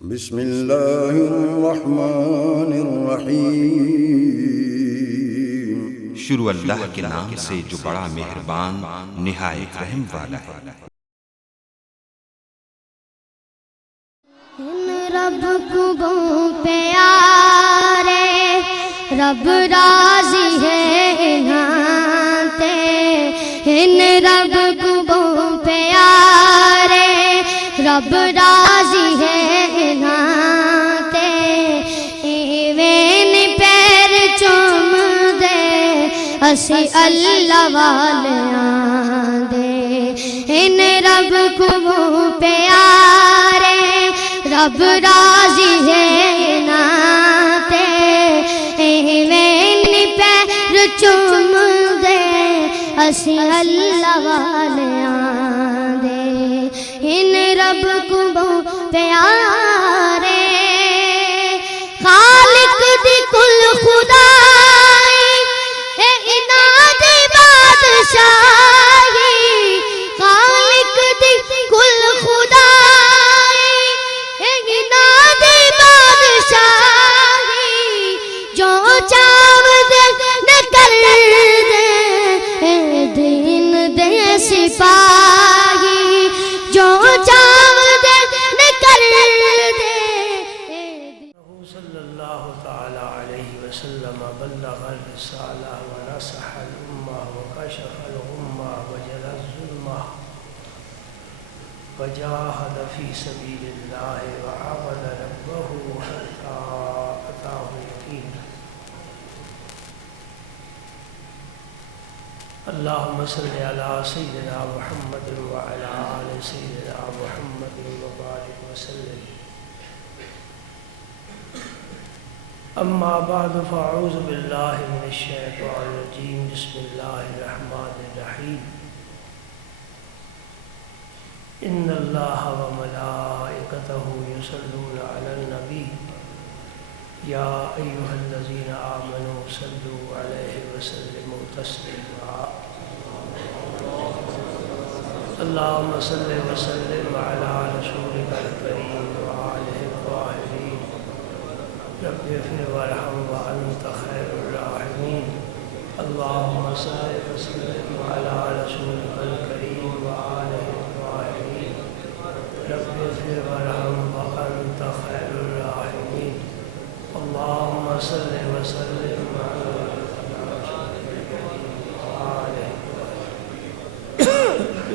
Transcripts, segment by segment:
بسم اللہ الرحمن الرحیم۔ شروع اللہ کے نام سے جو بڑا مہربان نہایت رحم والا ہے۔ ان رب کو پیارے رب راضی ہے ناتے، ان رب کو پیارے رب راضی ہے ناتے، ایوین پیر چوم دے اسی اللہ والیاں دے، ان رب کو پیارے رب راضی ہے ناتے، ایوین پیر چوم دے اسی اللہ والیاں دے، ان رب کو پیارے خالق دی کل خدائی اے اناد بادشاہی، خالق دی کل خدائی اے اناد بادشاہی، جو چاو دے نہ کر دے اے دین دے سپاہی، جو چاو دے نہ کر دے۔ صلی اللہ تعالی علیہ وسلم بلغ الرسالہ ونصح الامہ وکشف الغمہ وجل الظلمہ وجاہد فی سبیل اللہ وعبد ربہ حتی اتاہ الیقین۔ اللہم صلی علی سیدنا محمد وعلی آل سیدنا محمد وبارک وسلم۔ اما بعد فاعوذ باللہ من الشیطان الرجیم، بسم اللہ الرحمن الرحیم۔ ان اللہ وملائکتہ یصلون علی النبی یا ایہا الذین آمنوا صلوا علیہ وسلموا تسلیما۔ اللہم صلی وسلم علی رسولک الکریم وآلہ الطاہرین، رب اغفر وارحم وانت خیر الراحمین۔ اللہم صلی وسلم علی رسولک الکریم وآلہ الطاہرین، رب اغفر وارحم وانت خیر الراحمین۔ اللہم صلی وسلم علی رسولک الکریم وآلہ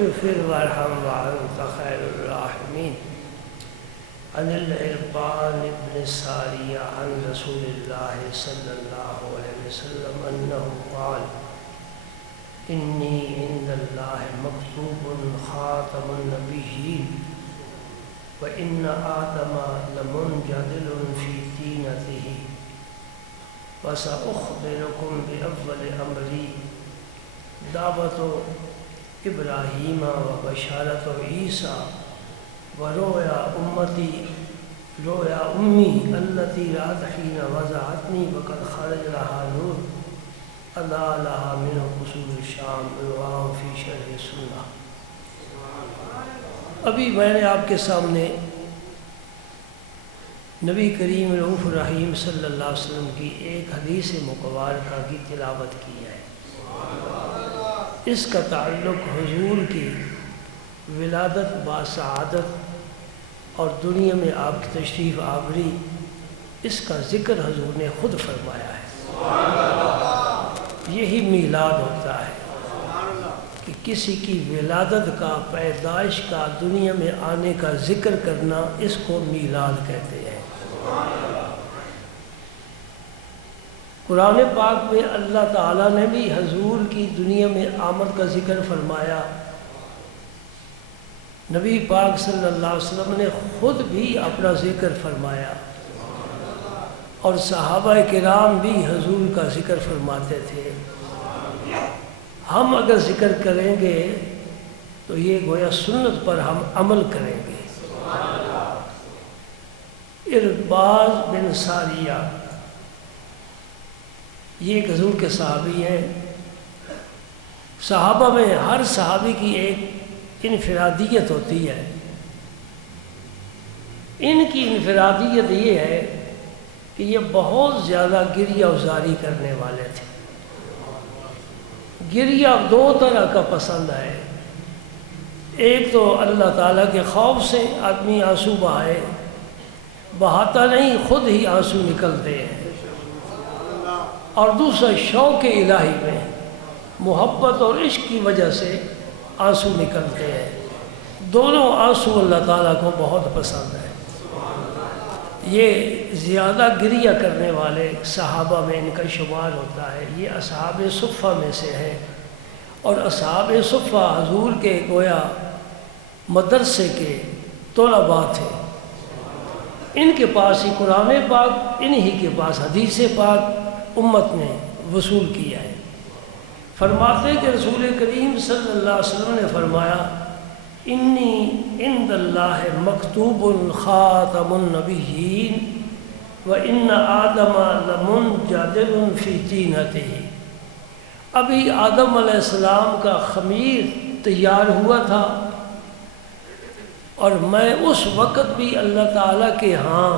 اغفر وارحم وانت خیر الراحمین۔ عن العربان بن ساریہ عن رسول اللہ صلی اللہ علیہ وسلم انہ قال انی عند اللہ مکتوب خاتم النبیین وان آدم لمنجدل فی طینتہ وسأخبرکم بأول امری دعوت ابراہیم وبشارت عیسیٰ ورویا امتی رویا امی التی رات حین وضعتنی وقد خرج لها نور ادا لها من قصور الشام رواه فی شرح سنہ۔ ابھی میں نے آپ کے سامنے نبی کریم رؤوف الرحیم صلی اللہ علیہ وسلم کی ایک حدیث مبارکہ کی تلاوت کی ہے۔ اس کا تعلق حضور کی ولادت باسعادت اور دنیا میں آپ کی تشریف آوری، اس کا ذکر حضور نے خود فرمایا ہے۔ یہی میلاد ہوتا ہے کہ کسی کی ولادت کا، پیدائش کا، دنیا میں آنے کا ذکر کرنا، اس کو میلاد کہتے ہیں۔ قرآن پاک میں اللہ تعالیٰ نے بھی حضور کی دنیا میں آمد کا ذکر فرمایا، نبی پاک صلی اللہ علیہ وسلم نے خود بھی اپنا ذکر فرمایا، اور صحابہ کرام بھی حضور کا ذکر فرماتے تھے۔ ہم اگر ذکر کریں گے تو یہ گویا سنت پر ہم عمل کریں گے۔ عرباض بن ساریہ یہ ایک حضور کے صحابی ہیں۔ صحابہ میں ہر صحابی کی ایک انفرادیت ہوتی ہے۔ ان کی انفرادیت یہ ہے کہ یہ بہت زیادہ گریہ ازاری کرنے والے تھے۔ گریہ دو طرح کا پسند ہے، ایک تو اللہ تعالیٰ کے خوف سے آدمی آنسو بہائے، بہاتا نہیں خود ہی آنسو نکلتے ہیں، اور دوسرا شوق الہی میں محبت اور عشق کی وجہ سے آنسو نکلتے ہیں۔ دونوں آنسو اللہ تعالیٰ کو بہت پسند ہے۔ یہ زیادہ گریہ کرنے والے صحابہ میں ان کا شمار ہوتا ہے۔ یہ اصحاب صفہ میں سے ہے، اور اصحاب صفہ حضور کے گویا مدرسے کے طلباء تھے۔ ان کے پاس ہی قرآن پاک، انہی کے پاس حدیث پاک امت نے وصول کیا ہے۔ فرماتے ہیں کہ رسول کریم صلی اللہ علیہ وسلم نے فرمایا، انی عند اللہ مکتوب خاتم النبیین وان آدم لمنجدل فی طینتہ۔ ابھی آدم علیہ السلام کا خمیر تیار ہوا تھا، اور میں اس وقت بھی اللہ تعالیٰ کے ہاں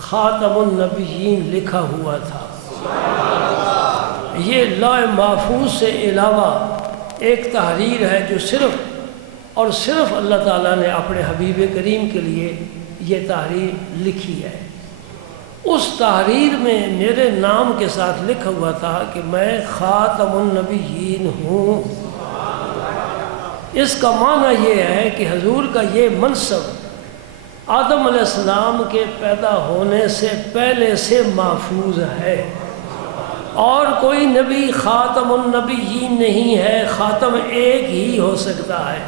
خاتم النبیین لکھا ہوا تھا۔ یہ لوح محفوظ سے علاوہ ایک تحریر ہے جو صرف اور صرف اللہ تعالیٰ نے اپنے حبیب کریم کے لیے یہ تحریر لکھی ہے۔ اس تحریر میں میرے نام کے ساتھ لکھا ہوا تھا کہ میں خاتم النبیین ہوں۔ اس کا معنی یہ ہے کہ حضور کا یہ منصب آدم علیہ السلام کے پیدا ہونے سے پہلے سے محفوظ ہے، اور کوئی نبی خاتم النبیین نہیں ہے، خاتم ایک ہی ہو سکتا ہے،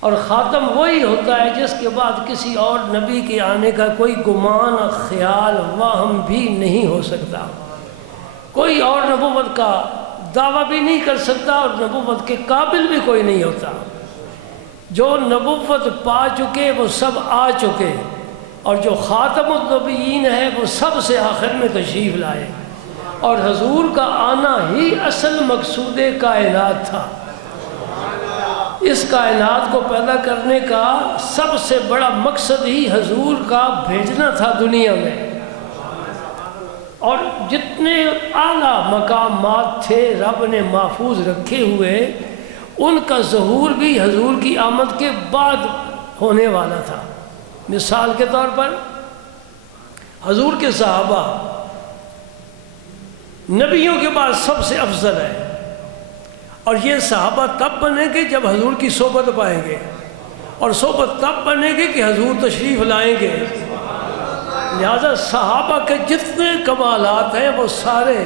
اور خاتم وہی ہوتا ہے جس کے بعد کسی اور نبی کے آنے کا کوئی گمان، خیال، وہم بھی نہیں ہو سکتا۔ کوئی اور نبوت کا دعویٰ بھی نہیں کر سکتا، اور نبوت کے قابل بھی کوئی نہیں ہوتا۔ جو نبوت پا چکے وہ سب آ چکے، اور جو خاتم النبیین ہے وہ سب سے آخر میں تشریف لائے، اور حضور کا آنا ہی اصل مقصود کائنات تھا۔ اس کائنات کو پیدا کرنے کا سب سے بڑا مقصد ہی حضور کا بھیجنا تھا دنیا میں، اور جتنے اعلیٰ مقامات تھے رب نے محفوظ رکھے ہوئے، ان کا ظہور بھی حضور کی آمد کے بعد ہونے والا تھا۔ مثال کے طور پر حضور کے صحابہ نبیوں کے بعد سب سے افضل ہے، اور یہ صحابہ تب بنیں گے جب حضور کی صحبت پائیں گے، اور صحبت تب بنے گی کہ حضور تشریف لائیں گے۔ لہذا صحابہ کے جتنے کمالات ہیں وہ سارے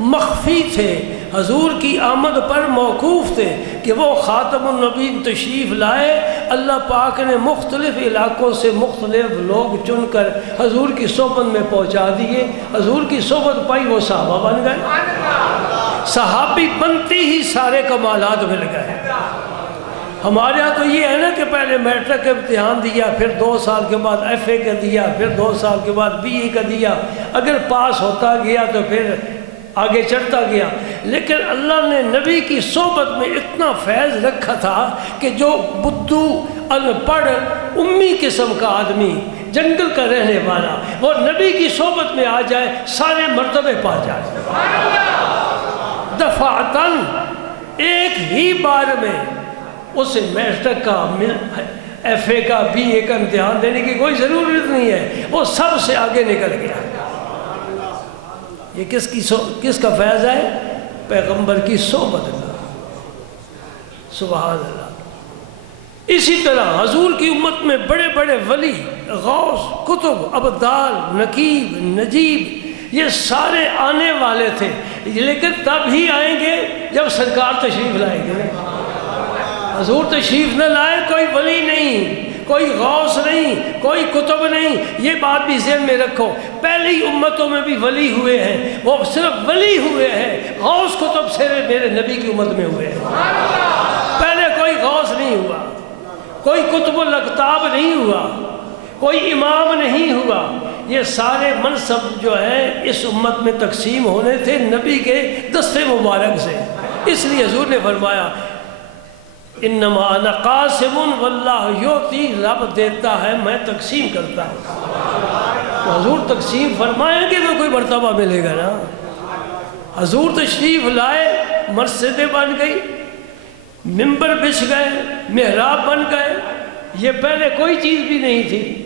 مخفی تھے، حضور کی آمد پر موقوف تھے کہ وہ خاتم النبیین تشریف لائے۔ اللہ پاک نے مختلف علاقوں سے مختلف لوگ چن کر حضور کی صحبت میں پہنچا دیے، حضور کی صحبت پائی، وہ صحابہ بن گئے۔ صحابی بنتی ہی سارے کمالات مل گئے۔ ہمارے ہاں تو یہ ہے نا کہ پہلے میٹرک کا امتحان دیا، پھر 2 سال کے بعد ایف اے کا دیا، پھر 2 سال کے بعد بی اے کا دیا، اگر پاس ہوتا گیا تو پھر آگے چڑھتا گیا۔ لیکن اللہ نے نبی کی صحبت میں اتنا فیض رکھا تھا کہ جو بدھو، ان پڑھ، امی قسم کا آدمی، جنگل کا رہنے والا، وہ نبی کی صحبت میں آ جائے، سارے مرتبے پا جائے۔ دفعتاً ایک ہی بار میں اسے میٹرک کا، ایف اے کا، بی اے کا امتحان دینے کی کوئی ضرورت نہیں ہے، وہ سب سے آگے نکل گیا۔ یہ کس کا فیض ہے؟ پیغمبر کی صحبت کا۔ سبحان اللہ۔ اسی طرح حضور کی امت میں بڑے بڑے ولی، غوث، قطب، ابدال، نقیب، نجیب، یہ سارے آنے والے تھے، لیکن تب ہی آئیں گے جب سرکار تشریف لائیں گے۔ حضور تشریف نہ لائے کوئی ولی نہیں، کوئی غوث نہیں، کوئی قطب نہیں۔ یہ بات بھی ذہن میں رکھو، پہلی امتوں میں بھی ولی ہوئے ہیں، وہ صرف ولی ہوئے ہیں، غوث قطب سے میرے نبی کی امت میں ہوئے ہیں۔ پہلے کوئی غوث نہیں ہوا، کوئی قطب الاقطاب نہیں ہوا، کوئی امام نہیں ہوا۔ یہ سارے منصب جو ہیں اس امت میں تقسیم ہونے تھے نبی کے دستے مبارک سے۔ اس لیے حضور نے فرمایا انما انا قاسم واللہ یعطی، رب دیتا ہے میں تقسیم کرتا ہوں۔ تو حضور تقسیم فرمائیں گے تو کوئی مرتبہ ملے گا نا۔ حضور تشریف لائے، مسجدیں بن گئی، ممبر بچھ گئے، محراب بن گئے، یہ پہلے کوئی چیز بھی نہیں تھی۔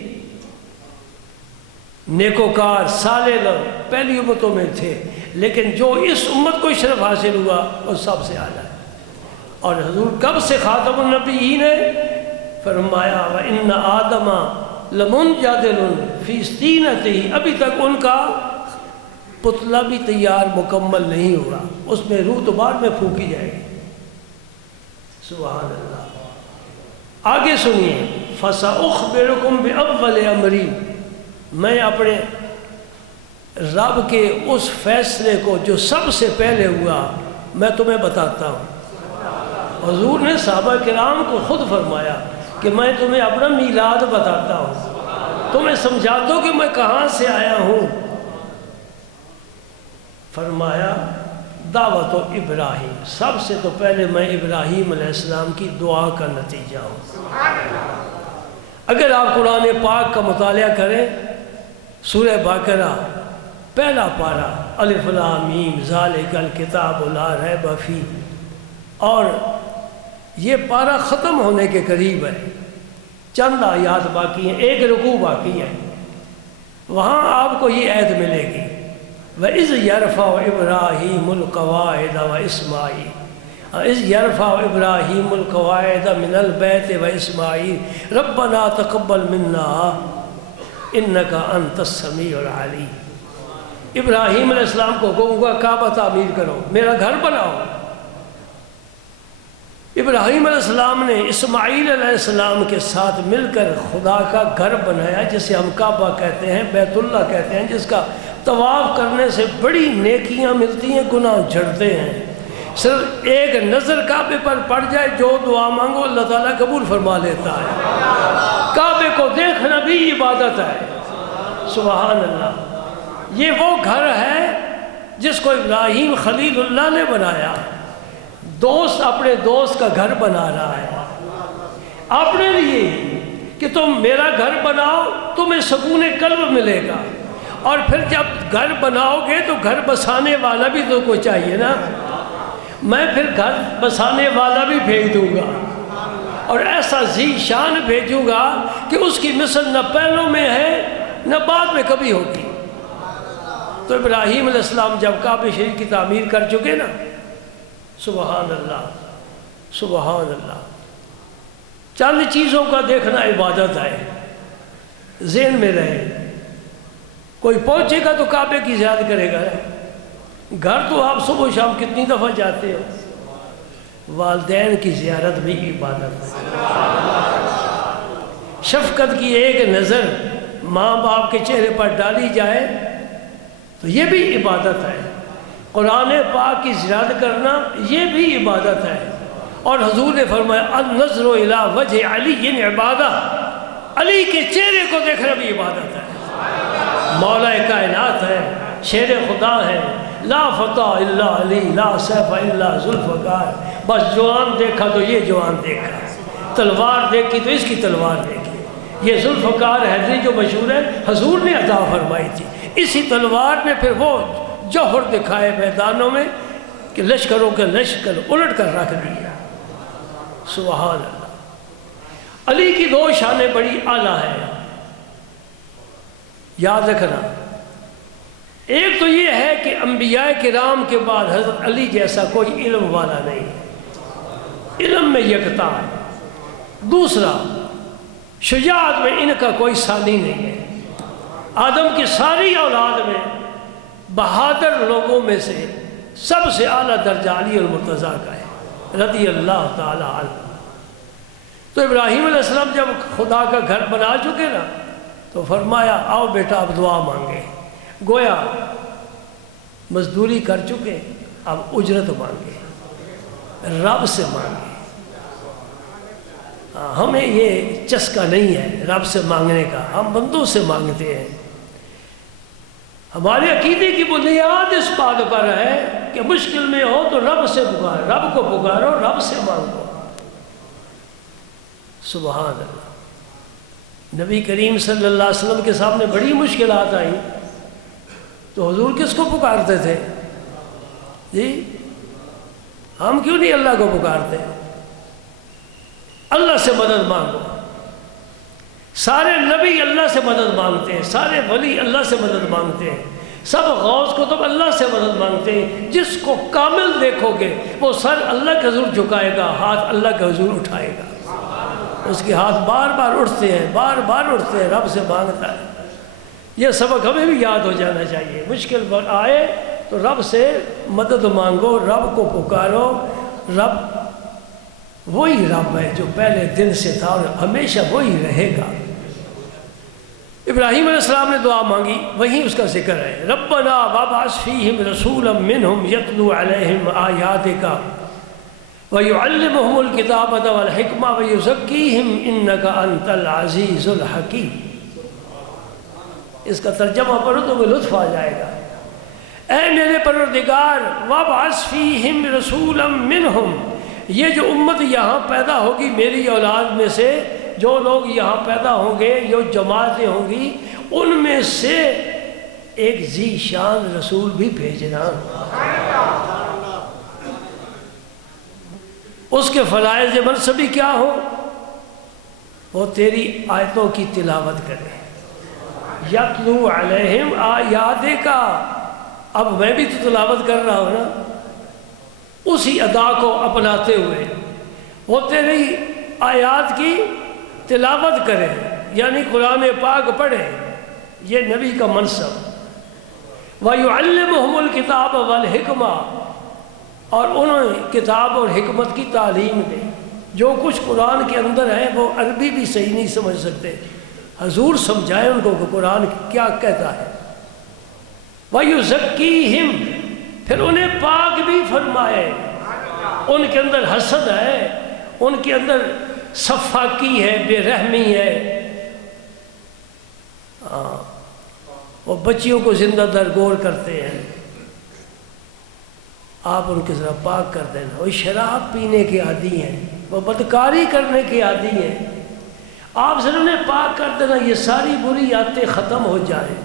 نیکوکار صالح لوگ پہلی امتوں میں تھے، لیکن جو اس امت کو شرف حاصل ہوا وہ سب سے اعلیٰ ہے۔ اور حضور کب سے خاتم النبیین ہے؟ فرمایا وَإِنَّ آدَمَ لَمُنْجَدِلٌ فِي سِینَتِهِ، ابھی تک ان کا پتلا بھی تیار مکمل نہیں ہوا، اس میں روح تو بعد میں پھونکی جائے گی۔ سبحان اللہ۔ آگے سنیے، فَسَأُخْبِرُكُمْ بِأَوَّلِ أَمْرِي، میں اپنے رب کے اس فیصلے کو جو سب سے پہلے ہوا میں تمہیں بتاتا ہوں۔ حضور نے صحابہ کرام کو خود فرمایا کہ میں تمہیں اپنا میلاد بتاتا ہوں، تمہیں سمجھاتا ہوں کہ میں کہاں سے آیا ہوں۔ فرمایا دعوت ابراہیم، سب سے تو پہلے میں ابراہیم علیہ السلام کی دعا کا نتیجہ ہوں۔ اگر آپ قرآن پاک کا مطالعہ کریں، سورہ بقرہ پہلا پارہ الف لام میم ذالک الکتاب لا ریب فیہ، اور یہ پارہ ختم ہونے کے قریب ہے، چند آیات باقی ہیں، ایک رکوع باقی ہے، وہاں آپ کو یہ عہد ملے گی وَإِذْ يَرْفَعُ إِبْرَاهِيمُ الْقَوَاعِدَ وَإِسْمَاعِيلُ إِذْ يَرْفَعُ إِبْرَاهِيمُ الْقَوَاعِدَ مِنَ الْبَيْتِ وَإِسْمَاعِيلُ رَبَّنَا تَقَبَّلْ مِنَّا إِنَّكَ أَنْتَ السَّمِيعُ الْعَلِيمُ۔ ابراہیم علیہ السلام کو کہوں گا کعبہ تعمیر کرو، میرا گھر بناؤ۔ ابراہیم علیہ السلام نے اسماعیل علیہ السلام کے ساتھ مل کر خدا کا گھر بنایا، جسے ہم کعبہ کہتے ہیں، بیت اللہ کہتے ہیں، جس کا طواف کرنے سے بڑی نیکیاں ملتی ہیں، گناہ جھڑتے ہیں۔ صرف ایک نظر کعبے پر پڑ جائے، جو دعا مانگو اللہ تعالیٰ قبول فرما لیتا ہے۔ کعبے کو دیکھنا بھی عبادت ہے۔ سبحان اللہ۔ یہ وہ گھر ہے جس کو ابراہیم خلیل اللہ نے بنایا۔ دوست اپنے دوست کا گھر بنا رہا ہے اپنے لیے کہ تم میرا گھر بناؤ، تمہیں سکون قلب ملے گا۔ اور پھر جب گھر بناؤ گے تو گھر بسانے والا بھی تو کوئی چاہیے نا۔ میں پھر گھر بسانے والا بھی بھیج دوں گا، اور ایسا ذی شان بھیجوں گا کہ اس کی مثل نہ پہلوں میں ہے نہ بعد میں کبھی ہوگی۔ تو ابراہیم علیہ السلام جب کعبہ شریف کی تعمیر کر چکے نا، سبحان اللہ سبحان اللہ، چند چیزوں کا دیکھنا عبادت ہے، ذہن میں رہے۔ کوئی پہنچے گا تو کعبے کی زیارت کرے گا، گھر تو آپ صبح و شام کتنی دفعہ جاتے ہو۔ والدین کی زیارت بھی عبادت ہے۔ شفقت کی ایک نظر ماں باپ کے چہرے پر ڈالی جائے تو یہ بھی عبادت ہے۔ قرآن پاک کی زیارت کرنا یہ بھی عبادت ہے۔ اور حضور نے فرمایا النظر الی وجہ علی عبادہ، علی کے چہرے کو دیکھنا بھی عبادت ہے۔ مولا کائنات ہے، شیر خدا ہے، لا فتح الا علی لا سیف الا ذوالفقار، بس جوان دیکھا تو یہ جوان دیکھا، تلوار دیکھی تو اس کی تلوار دیکھی۔ یہ ذوالفقار حیدری جو مشہور ہے حضور نے عطا فرمائی تھی، اسی تلوار نے پھر وہ جوہر دکھائے میدانوں میں کہ لشکروں کے لشکر الٹ کر رکھ دیا۔ سبحان اللہ۔ علی کی دو شانیں بڑی اعلیٰ ہیں، یاد رکھنا۔ ایک تو یہ ہے کہ انبیاء کرام کے بعد حضرت علی جیسا کوئی علم والا نہیں، علم میں یکتا ہے۔ دوسرا، شجاعت میں ان کا کوئی ثانی نہیں ہے۔ آدم کی ساری اولاد میں بہادر لوگوں میں سے سب سے اعلیٰ درجہ علی المرتضیٰ کا ہے رضی اللہ تعالی عنہ۔ تو ابراہیم علیہ السلام جب خدا کا گھر بنا چکے نا تو فرمایا آؤ بیٹا اب دعا مانگے۔ گویا مزدوری کر چکے، اب اجرت مانگے، رب سے مانگے۔ ہمیں یہ چسکا نہیں ہے رب سے مانگنے کا، ہم بندوں سے مانگتے ہیں۔ ہمارے عقیدے کی بنیاد اس بات پر ہے کہ مشکل میں ہو تو رب سے پکارو، رب کو پکارو، رب سے مانگو۔ سبحان اللہ۔ نبی کریم صلی اللہ علیہ وسلم کے سامنے بڑی مشکلات آئیں تو حضور کس کو پکارتے تھے؟ جی ہم کیوں نہیں اللہ کو پکارتے؟ اللہ سے مدد مانگو۔ سارے نبی اللہ سے مدد مانگتے ہیں، سارے ولی اللہ سے مدد مانگتے ہیں، سب غوث کو تو اللہ سے مدد مانگتے ہیں۔ جس کو کامل دیکھو گے وہ سر اللہ کے حضور جھکائے گا، ہاتھ اللہ کے حضور اٹھائے گا، اس کے ہاتھ بار بار اٹھتے ہیں، بار بار اٹھتے ہیں، رب سے مانگتا ہے۔ یہ سبق ہمیں بھی یاد ہو جانا چاہیے۔ مشکل وقت آئے تو رب سے مدد مانگو، رب کو پکارو۔ رب وہی رب ہے جو پہلے دن سے تھا اور ہمیشہ وہی رہے گا۔ ابراہیم علیہ السلام نے دعا مانگی، وہیں اس کا ذکر ہے۔ ربنا وابعث فیہم رسولا منہم یتلو علیہم آیاتک وَيُعَلِّمُهُمُ الْكِتَابَةَ وَالْحِكْمَةَ وَيُزَكِّيهِمْ إِنَّكَ أَنْتَ الْعَزِيزُ الْحَكِيمُ۔ اس کا ترجمہ پڑھو تو وہ لطف آ جائے گا۔ اے میرے پروردگار، وَابْعَثْ فِيهِمْ رَسُولًا مِّنْهُمْ، یہ جو امت یہاں پیدا ہوگی میری اولاد میں سے، جو لوگ یہاں پیدا ہوں گے، جو جماعتیں ہوں گی، ان میں سے ایک ذی شان رسول بھی بھیجنا۔ اس کے فرائض منصبی کیا ہو؟ وہ تیری آیتوں کی تلاوت کرے۔ یتلو علیہم آیاتک، اب میں بھی تو تلاوت کر رہا ہوں نا، اسی ادا کو اپناتے ہوئے وہ تیری آیات کی تلاوت کرے، یعنی قرآن پاک پڑھے، یہ نبی کا منصب۔ وَيُعَلِّمُهُمُ الْكِتَابَ وَالْحِكْمَةَ، اور انہیں کتاب اور حکمت کی تعلیم دے۔ جو کچھ قرآن کے اندر ہے وہ عربی بھی صحیح نہیں سمجھ سکتے، حضور سمجھائے ان کو کہ قرآن کیا کہتا ہے۔ وَيُزَكِّيهِمْ، پھر انہیں پاک بھی فرمائے۔ ان کے اندر حسد ہے، ان کے اندر صفاکی ہے، بے رحمی ہے، وہ بچیوں کو زندہ درگور کرتے ہیں، آپ ان کے ذرا پاک کر دینا۔ وہ شراب پینے کے عادی ہیں، وہ بدکاری کرنے کے عادی ہیں، آپ ذرا انہیں پاک کر دینا، یہ ساری بری عادتیں ختم ہو جائیں۔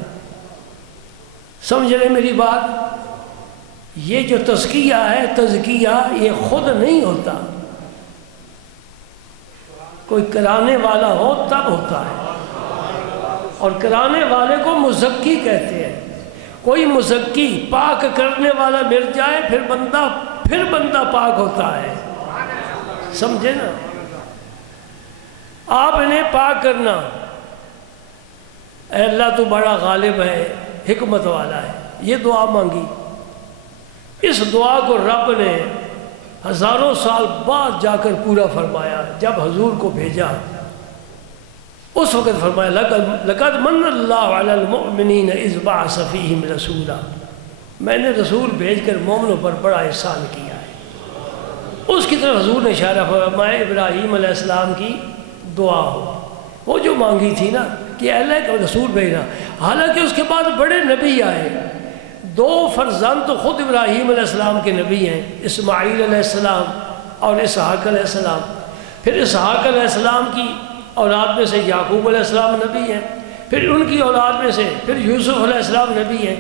سمجھ رہے میری بات؟ یہ جو تزکیہ ہے، تزکیہ یہ خود نہیں ہوتا، کوئی کرانے والا ہو تب ہوتا ہے، اور کرانے والے کو مزکی کہتے ہیں۔ کوئی مزکی پاک کرنے والا مل جائے پھر بندہ پاک ہوتا ہے، سمجھے نا؟ آپ انہیں پاک کرنا۔ اے اللہ تو بڑا غالب ہے، حکمت والا ہے، یہ دعا مانگی۔ اس دعا کو رب نے ہزاروں سال بعد جا کر پورا فرمایا، جب حضور کو بھیجا اس وقت فرمایا لَقَدْ مَنَّ اللَّهُ عَلَى الْمُؤْمِنِينَ إِذْ بَعَثَ فِيهِمْ رَسُولًا، میں نے رسول بھیج کر مومنوں پر بڑا احسان کیا ہے۔ اس کی طرف حضور نے اشارہ فرمایا ابراہیم علیہ السلام کی دعا ہو، وہ جو مانگی تھی نا کہ اللہ کا رسول بھیجنا۔ حالانکہ اس کے بعد بڑے نبی آئے، دو فرزند تو خود ابراہیم علیہ السلام کے نبی ہیں، اسماعیل علیہ السلام اور اسحاق علیہ السلام۔ پھر اسحاق علیہ السلام کی اولاد میں سے یعقوب علیہ السلام نبی ہیں، پھر ان کی اولاد میں سے پھر یوسف علیہ السلام نبی ہیں،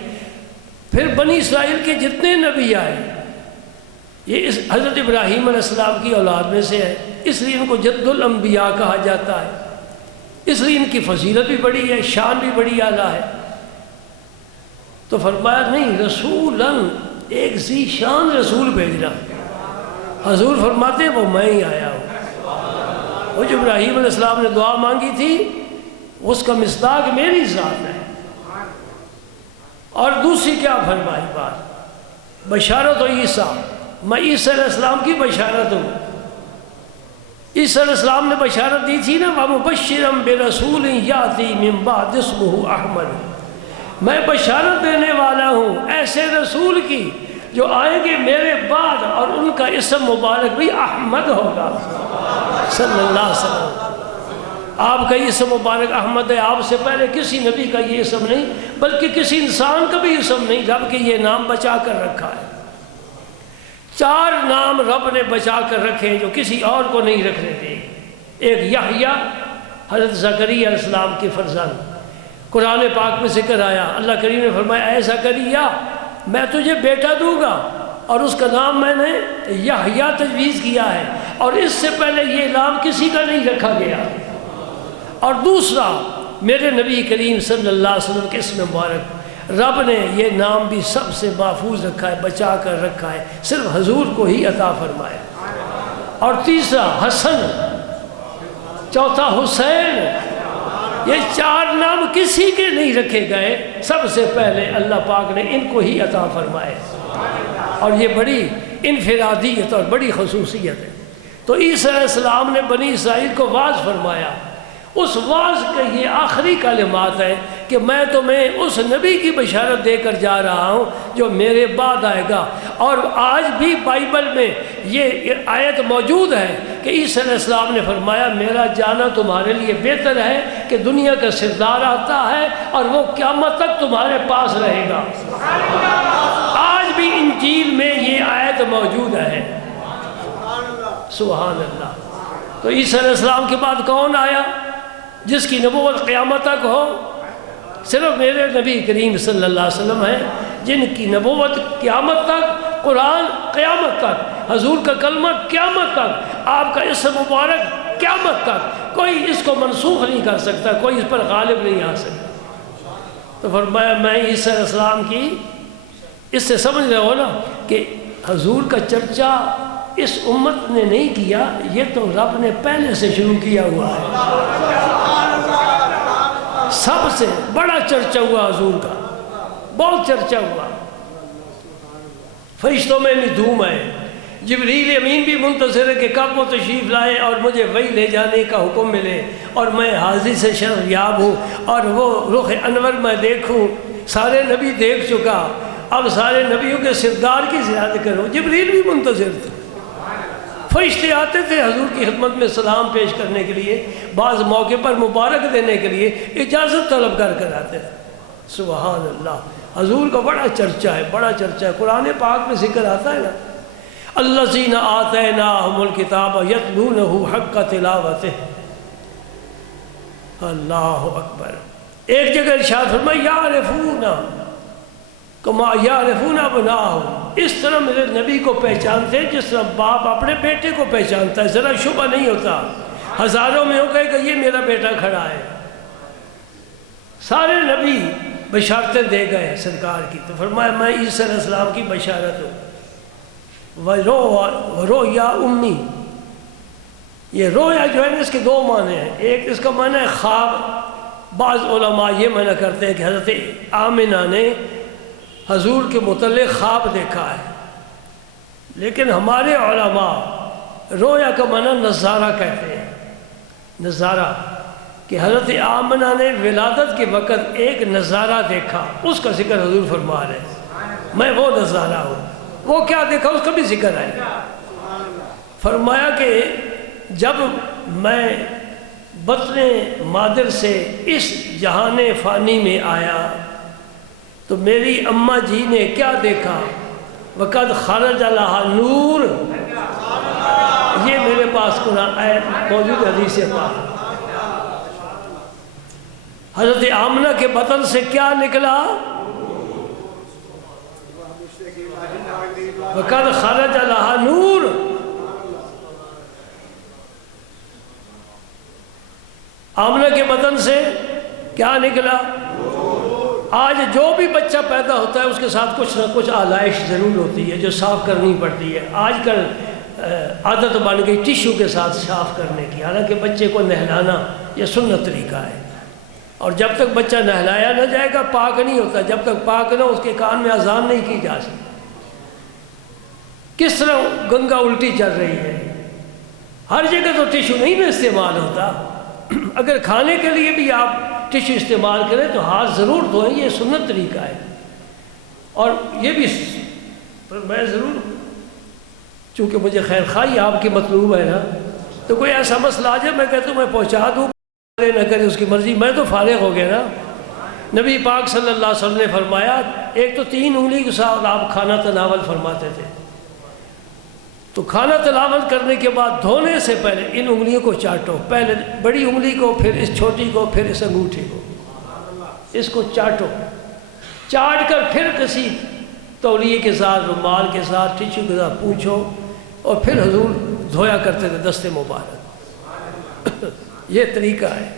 پھر بنی اسرائیل کے جتنے نبی آئے یہ حضرت ابراہیم علیہ السلام کی اولاد میں سے ہے، اس لیے ان کو جد الانبیاء کہا جاتا ہے، اس لیے ان کی فضیلت بھی بڑی ہے، شان بھی بڑی اعلیٰ ہے۔ تو فرمایا نہیں، رسولاً ایک ذی شان رسول بھیجنا۔ حضور فرماتے ہیں وہ میں ہی آیا ہوں۔ وہ جو ابراہیم علیہ السلام نے دعا مانگی تھی اس کا مصداق میری ذات ہے۔ اور دوسری کیا فرمائی بات؟ بشارت و عیسیٰ، میں عیسیٰ علیہ السلام کی بشارت ہوں۔ عیسیٰ علیہ السلام نے بشارت دی تھی نا، وَمُبَشِّرًا بِرَسُولٍ يَأْتِي مِن بَعْدِهِ اسْمُهُ أَحْمَدُ، میں بشارت دینے والا ہوں ایسے رسول کی جو آئیں گے میرے بعد، اور ان کا اسم مبارک بھی احمد ہوگا صلی اللہ علیہ وسلم۔ آپ کا اسم مبارک احمد ہے، آپ سے پہلے کسی نبی کا یہ اسم نہیں، بلکہ کسی انسان کا بھی اسم نہیں، رب کے یہ نام بچا کر رکھا ہے۔ 4 نام رب نے بچا کر رکھے ہیں جو کسی اور کو نہیں رکھنے دے۔ ایک یحییٰ حضرت زکریا علیہ السلام کے فرزند، قرآن پاک میں ذکر آیا، اللہ کریم نے فرمایا اے زکریا میں تجھے بیٹا دوں گا، اور اس کا نام میں نے یحییٰ تجویز کیا ہے، اور اس سے پہلے یہ نام کسی کا نہیں رکھا گیا۔ اور دوسرا میرے نبی کریم صلی اللہ علیہ وسلم کے اسم مبارک رب نے یہ نام بھی سب سے محفوظ رکھا ہے، بچا کر رکھا ہے، صرف حضور کو ہی عطا فرمایا۔ اور تیسرا حسن، چوتھا حسین، یہ چار نام کسی کے نہیں رکھے گئے، سب سے پہلے اللہ پاک نے ان کو ہی عطا فرمائے، اور یہ بڑی انفرادیت اور بڑی خصوصیت ہے۔ تو عیسیٰ علیہ السلام نے بنی اسرائیل کو واعظ فرمایا، اس واعظ کے یہ آخری کلمات ہیں کہ میں تمہیں اس نبی کی بشارت دے کر جا رہا ہوں جو میرے بعد آئے گا۔ اور آج بھی بائبل میں یہ آیت موجود ہے کہ عیسیٰ علیہ السلام نے فرمایا میرا جانا تمہارے لیے بہتر ہے کہ دنیا کا سردار آتا ہے اور وہ قیامت تک تمہارے پاس رہے گا۔ آج بھی انجیل میں یہ آیت موجود ہے، سبحان اللہ۔ تو عیسیٰ علیہ السلام کے بعد کون آیا جس کی نبوت قیامت تک ہو؟ صرف میرے نبی کریم صلی اللہ علیہ وسلم ہیں جن کی نبوت قیامت تک، قرآن قیامت تک، حضور کا کلمہ قیامت تک، آپ کا اسم مبارک قیامت تک، کوئی اس کو منسوخ نہیں کر سکتا، کوئی اس پر غالب نہیں آ سکتا۔ تو فرمایا میں عیسیٰ علیہ السلام کی، اس سے سمجھ رہے ہو نا کہ حضور کا چرچا اس امت نے نہیں کیا، یہ تو رب نے پہلے سے شروع کیا ہوا ہے۔ سب سے بڑا چرچا ہوا حضور کا، بہت چرچا ہوا، فرشتوں میں بھی دھوم ہے، جبریل امین بھی منتظر ہے کہ کب وہ تشریف لائے اور مجھے وہی لے جانے کا حکم ملے، اور میں حاضری سے شرف یاب ہوں اور وہ رخ انور میں دیکھوں۔ سارے نبی دیکھ چکا، اب سارے نبیوں کے سردار کی زیارت کروں۔ جبریل بھی منتظر تھے، فرشتے آتے تھے حضور کی خدمت میں سلام پیش کرنے کے لیے، بعض موقع پر مبارک دینے کے لیے اجازت طلب کر آتے تھے۔ سبحان اللہ، حضور کا بڑا چرچا ہے، بڑا چرچا ہے۔ قرآن پاک میں ذکر آتا ہے نا، الذین آتیناہم الکتاب یتلونہ حق تلاوتہ، اللہ اکبر۔ ایک جگہ ارشاد فرمایا یعرفون کما یعرفون ابناءہم، اس طرح میرے نبی کو پہچانتے ہیں جس طرح باپ اپنے بیٹے کو پہچانتا ہے، ذرا شبہ نہیں ہوتا، ہزاروں میں ہو کہے کہ یہ میرا بیٹا کھڑا ہے۔ سارے نبی بشارتیں دے گئے ہیں سرکار کی، تو فرمایا میں عیسیٰ علیہ السلام کی بشارت ہوں۔ وَرُؤْيَا اُمِّي، یہ رویا جو ہے نا اس کے دو معنی ہیں، ایک اس کا معنی ہے خواب۔ بعض علماء یہ معنی کرتے ہیں کہ حضرت آمنہ نے حضور کے متعلق خواب دیکھا ہے، لیکن ہمارے علماء رویا کا معنی نظارہ کہتے ہیں، نظارہ، کہ حضرت آمنہ نے ولادت کے وقت ایک نظارہ دیکھا، اس کا ذکر حضور فرما رہے ہیں، میں وہ نظارہ ہوں۔ وہ کیا دیکھا اس کا بھی ذکر ہے، فرمایا کہ جب میں بطن مادر سے اس جہان فانی میں آیا تو میری اماں جی نے کیا دیکھا، وقد خرج لہا نور، یہ میرے پاس قرآن آیت موجود حدیث پاک۔ حضرت آمنہ کے بطن سے کیا نکلا، وقد خرج لہا نور، آمنہ کے بطن سے کیا نکلا۔ آج جو بھی بچہ پیدا ہوتا ہے اس کے ساتھ کچھ نہ کچھ آلائش ضرور ہوتی ہے جو صاف کرنی پڑتی ہے۔ آج کل عادت بن گئی ٹیشو کے ساتھ صاف کرنے کی، حالانکہ بچے کو نہلانا یہ سنت طریقہ ہے، اور جب تک بچہ نہلایا نہ جائے گا پاک نہیں ہوتا، جب تک پاک نہ اس کے کان میں اذان نہیں کی جا سکتی۔ کس طرح گنگا الٹی چل رہی ہے، ہر جگہ تو ٹیشو نہیں نا استعمال ہوتا، اگر کھانے کے لیے بھی آپ ٹیشو استعمال کریں تو ہاتھ ضرور دھوئیں، یہ سنت طریقہ ہے۔ اور یہ بھی میں ضرور، چونکہ مجھے خیر خواہی آپ کی مطلوب ہے نا، تو کوئی ایسا مسئلہ آ جائے میں کہتا ہوں میں پہنچا دوں، نہ کرے اس کی مرضی، میں تو فارغ ہو گیا نا۔ نبی پاک صلی اللہ علیہ وسلم نے فرمایا ایک تو 3 انگلی کے ساتھ آپ کھانا تناول فرماتے تھے، تو کھانا تلاوت کرنے کے بعد دھونے سے پہلے ان انگلیوں کو چاٹو، پہلے بڑی انگلی کو، پھر اس چھوٹی کو، پھر اس انگوٹھی کو، اس کو چاٹو، چاٹ کر پھر کسی تولیے کے ساتھ، رومال کے ساتھ، ٹیشو کے ساتھ پوچھو، اور پھر حضور دھویا کرتے تھے دست مبارک۔ یہ طریقہ ہے۔